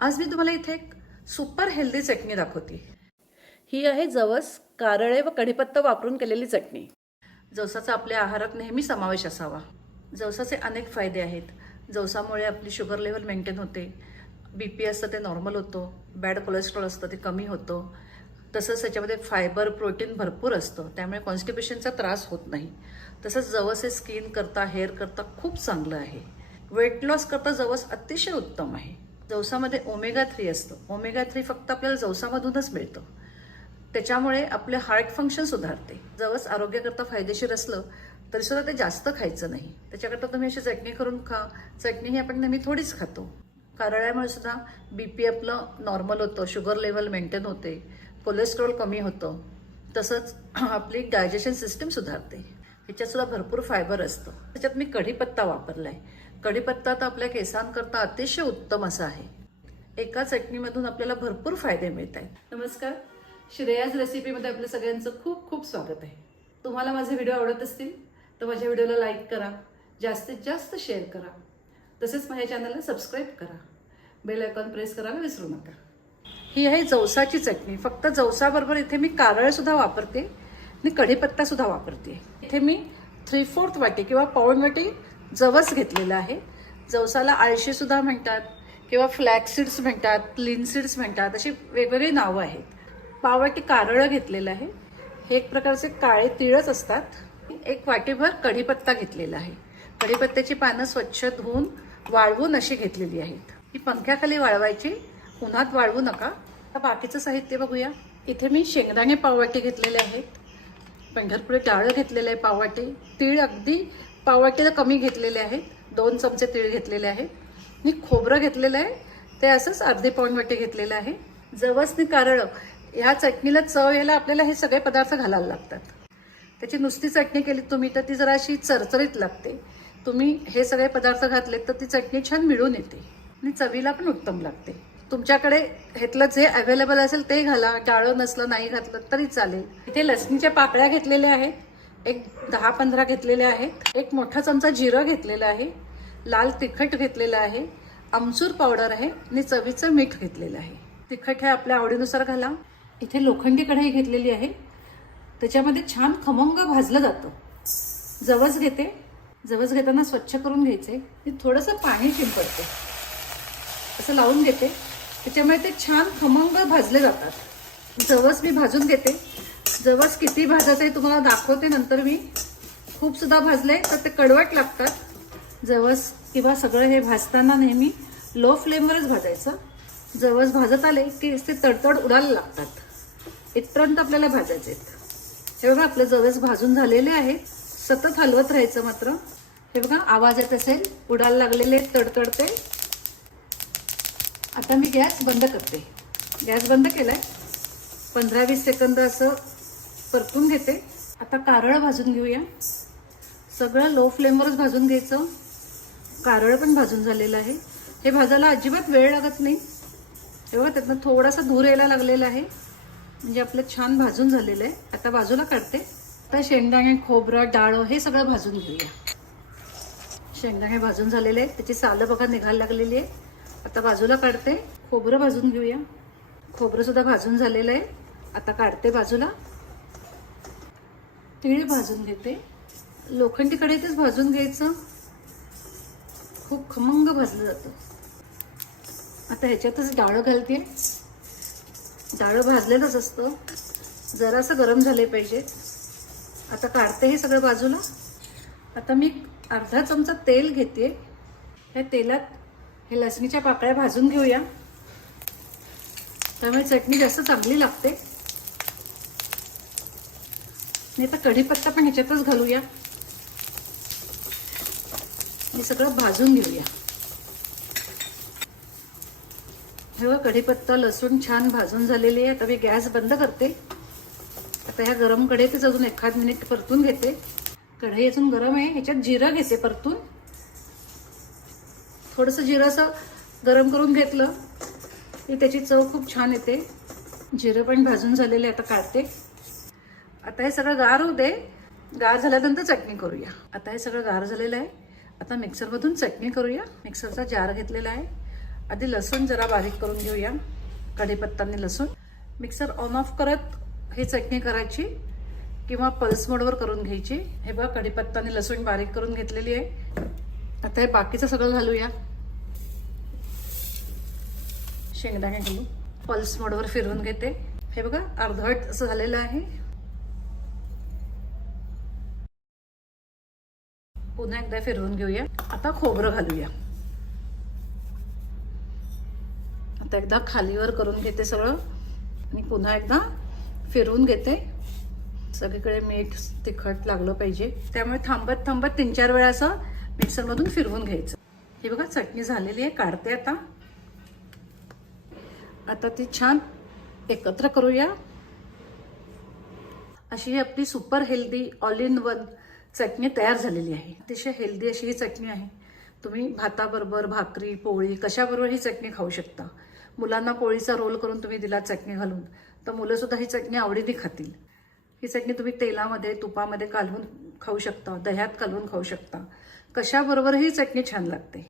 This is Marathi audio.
आज मी तुम्हाला इथे एक सुपर हेल्दी चटणी दाखवते। ही आहे जवस, कारळे व कढीपत्ता वापरून केलेली चटणी. जवसाचा आपल्या आहारात नेहमी समावेश असावा। जवसाचे अनेक फायदे आहेत। जवसामुळे आपली शुगर लेवल मेंटेन होते, बीपी असतं ते नॉर्मल होतं, बॅड कोलेस्ट्रॉल असतं ते कमी होतं, तसंच त्याच्यामध्ये फायबर प्रोटीन भरपूर असतं, त्यामुळे कॉन्स्टिपेशनचा त्रास होत नाही। तसंच जवस हे स्किन करता हेअर करता खूप चांगलं आहे। वेट लॉस करता जवस अतिशय उत्तम आहे। जवसामध्ये ओमेगा 3 असतं। ओमेगा 3 फक्त आपल्याला जवसामधूनच मिळतं, त्याच्यामुळे आपले हार्ट फंक्शन सुधारते। जवस आरोग्याकरता फायदेशीर असलं तरी सुद्धा ते जास्त खायचं नाही। त्याच्याकरता तुम्ही अशी चटणी करून खा। चटणी ही आपण नेहमी थोडीच खातो। कारळ्यामुळे सुद्धा बीपी आपलं नॉर्मल होतं, शुगर लेवल मेंटेन होते, कोलेस्ट्रॉल कमी होतं, तसंच आपली डायजेशन सिस्टीम सुधारते। ह्याच्यात सुद्धा भरपूर फायबर असतं। त्याच्यात मी कढीपत्ता वापरलाय। कढीपत्ता तर आपल्या केसांकरता अतिशय उत्तम असा आहे। एका चटणीमधून आपल्याला भरपूर फायदे मिळत आहेत। नमस्कार, श्रेयाज रेसिपीमध्ये आपल्या सगळ्यांचं खूप खूप स्वागत आहे। तुम्हाला माझे व्हिडिओ आवडत असतील तर माझ्या व्हिडिओला लाईक करा, जास्तीत जास्त शेअर करा, तसेच माझ्या चॅनलला सबस्क्राईब करा, बेल आयकॉन प्रेस करायला विसरू नका। ही आहे जवसाची चटणी। फक्त जवसाबरोबर इथे मी कारळ सुद्धा वापरते आणि कढीपत्ता सुद्धा वापरते। इथे मी 3/4 वाटी किंवा पाऊण वाटी जवस घेतलेला आहे। जवसाला आळशी सुद्धा म्हणतात किंवा फ्लॅक्स सीड्स म्हणतात, लिन सीड्स म्हणतात, अशी वेगवेगळी नावं आहेत। पाव वाटी कारळ घेतलेलं आहे। हे एक प्रकारचे काळे तिळच असतात। एक वाटीभर कढीपत्ता घेतलेला आहे। कढीपत्त्याची पानं स्वच्छ धुवून वाळवून अशी घेतलेली आहेत। ही पंख्याखाली वाळवायची, उन्हात वाळवू नका। आता बाकीचं साहित्य बघूया। इथे मी शेंगदाणे पाववाटी घेतलेले आहेत, पंढरपुरी डाळ घेतलेले आहे पाववाटी, तीळ अगदी पाववाटीला कमी घेतलेले आहेत, 2 चमचे तीळ घेतलेले आहेत, आणि खोबरं घेतलेलं आहे ते असंच अर्धी पाऊण वाटी घेतलेलं आहे। जवस आणि कारळ ह्या चटणीला चव यायला आपल्याला हे सगळे पदार्थ घालायला लागतात। त्याची नुसती चटणी केली तुम्ही तर ती जरा अशी चरचरीत लागते। तुम्ही हे सगळे पदार्थ घातले तर ती चटणी छान मिळून येते आणि चवीला पण उत्तम लागते। तुमच्याकडे ह्यातलं जे अवेलेबल असेल ते घाला, डाळ नसलं नाही घातलं तरी चालेल। इथे लसणीच्या पाकळ्या घेतलेल्या आहेत, एक 10-15 घेतलेल्या आहेत, एक मोठा चमचा जिरं घेतलेलं आहे, लाल तिखट घेतलेलं आहे, आमचूर पावडर आहे आणि चवीचं मीठ घेतलेलं आहे। तिखट हे आपल्या आवडीनुसार घाला। इथे लोखंडी कढई घेतलेली आहे, त्याच्यामध्ये छान खमंग भाजलं जातं। जवस घेते, जवस घेताना स्वच्छ करून घ्यायचे, मी थोडंसं पाणी शिंपडते, असं लावून घेते, त्याच्यामुळे ते छान खमंग भाजले जातात। जवस मी भाजून घेते। जवस किती भाजायचं आहे तुम्हाला दाखवते नंतर। मी खूप सुद्धा भाजले तर ते कडवट लागतात। जवस किंवा सगळं हे भाजताना नेहमी लो फ्लेमवरच भाजायचं। जवस भाजत आले की ते तडतड उडायला लागतात, इथपर्यंत आपल्याला भाजायचे आहेत। हे बघा आपलं जवस भाजून झालेले आहे। सतत हलवत राहायचं मात्र। हे बघा आवाज येत असेल, उडायला लागलेले तडतडते। आता मी गॅस बंद करते। गॅस बंद केलाय, 15-20 सेकंद असं परतून घेते। आता कारळ भाजून घेऊया। सगळं लो फ्लेमवरच भाजून घ्यायचं। कारळ पण भाजून झालेलं आहे। हे भाजायला अजिबात वेळ लागत नाही। तेव्हा त्यातनं थोडासा धूर यायला लागलेला आहे, म्हणजे आपलं छान भाजून झालेलं आहे। आता बाजूला काढते। आता शेंगदाणे, खोबरं, डाळ हे सगळं भाजून घेऊया। शेंगदाणे भाजून झालेले आहेत, त्याची सालं बघा निघायला लागलेली आहे। आता बाजूला काढते। खोबरं भाजून घेऊया। खोबरं सुद्धा भाजून झालेलं आहे, आता काढते बाजूला। तीळ भाजून घेते। लोखंडी कढईतच भाजून घ्यायचं, खूप खमंग भाजलं जातं। आता ह्याच्यातच डाळ घालते। डाळ भाजलेलंच असतं, जरासं गरम झाले पाहिजे। आता काढते हे सगळं बाजूला। आता मी अर्धा चमचा तेल घेते। ह्या तेलात हे लसणीच्या पाकळ्या भाजून घेऊया, त्यामुळे चटणी जास्त चांगली लागते। नाही तर कढीपत्ता पण ह्याच्यातच घालूया। हे सगळं भाजून घेऊया। हे बघा कढीपत्ता, लसूण छान भाजून झालेली आहे। आता मी गॅस बंद करते। आता ह्या गरम कढईतच अजून 1 मिनिट परतून घेते। कढई अजून गरम आहे, ह्याच्यात जिरं घेते परतून। थोडंसं जिरं असं गरम करून घेतलं की त्याची चव खूप छान येते। जिरं पण भाजून झालेले, आता काढते। आता हे सगळं गार होऊ दे। गार झाल्यानंतर चटणी करूया। आता हे सगळं गार झालेलं आहे, आता मिक्सरमधून चटणी करूया। मिक्सरचा जार घेतलेला आहे, आधी लसूण जरा बारीक करून घेऊया. कढीपत्ता आणि लसूण मिक्सर ऑन ऑफ करत ही चटणी करायची किंवा पल्स मोडवर करून घ्यायची. हे बघा कढीपत्ता आणि लसूण बारीक करून घेतलेली आहे. आता हे बाकीचं सगळं घालूया. शेंगदाणे घालू. पल्स मोडवर फिरवून घेते. हे बघा अर्धवट असं झालेलं आहे. पुन्हा एकदा फिरवून घेऊया. आता खोबरं घालूया. आता एकदा खालीवर करून घेते सगळं आणि पुन्हा एकदा फिरवून घेते. सगळीकडे मीठ तिखट लागलं पाहिजे, त्यामुळे थांबत थांबत 3-4 वेळा असं मिक्सरमधून फिरवून घ्यायचं. ही बघा चटणी झालेली आहे. काढते आता ती छान एकत्र करूया. अशी ही आपली super healthy all in one चटणी तयार झालेली आहे. अतिशय हेल्दी अशी ही चटणी आहे. तुम्ही भाताबरोबर, भाकरी, पोळी कशाबरोबर ही चटणी खाऊ शकता. मुलांना पोळीचा रोल करून तुम्ही दिला चटणी घालून, तर मुलं सुद्धा ही चटणी आवडीने खातील. ही चटणी तुम्ही तेलामध्ये, तुपामध्ये कालवून खाऊ शकता, दह्यात कालवून खाऊ शकता. कशाबरोबर ही चटणी छान लागते.